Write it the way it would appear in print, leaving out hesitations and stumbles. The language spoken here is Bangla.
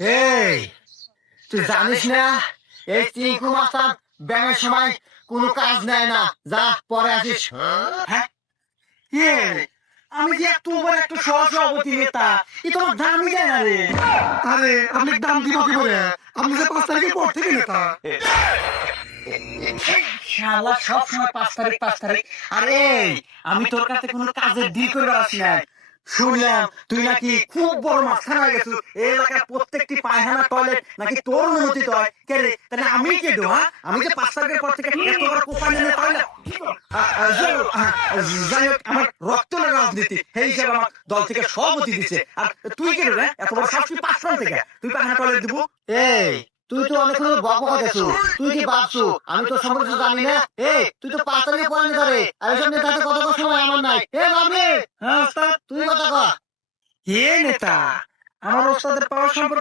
এই তুই জানিস না এই চিঙ্কু মাস্টার ব্যাঙের সময় কোনো কাজ নেয় না, যা পরে আসিস। হ্যাঁ আমি যে একটু উপর একটু সহসভাপতি নেতা এ তোমার দামই দেয় না রে। আরে আপনি দাম দিব কি করে? আপনি যে 5 তারিখের পর থেকে নেতা। শালা সব সময় 5 তারিখ। আরে আমি তোর কাছে কোনো কাজের ডিল করবার আসি না। শুনলাম তুই নাকি খুব বড় মাস্টার হয়ে গেছিস, এই এলাকার প্রত্যেকটি পায়খানা টয়লেট নাকি তোর অনুমতি হয়। কে রে, তাহলে আমি কে দো? আমি যে 5 তারিখের পর থেকে এত বড় কোপাই নিয়ে টয়লেট। যাই হোক, আমার রক্তের রাজনীতি সেই হিসাবে আমার দল থেকে সভাপতি দিছে। আর তুই কে রে, এত বড় সাহস তুই 5 সাল থেকে তুই পায়খানা টয়লেট দিব? এই তুই তো অনেকক্ষণ বকবকা গেছো, তুই কি ভাবছো আমি তো সম্পর্কে জানি না? এই তুই তো 5 তারিখে পরে নেতা রে, আর এসব নেতাতে কত সময় আমার নাই। এ ভাবলি হ্যাঁ ওস্তাদ, তুই কথা কর। কে নেতা? আমার ওস্তাদের পাওয়ার সম্পর্কে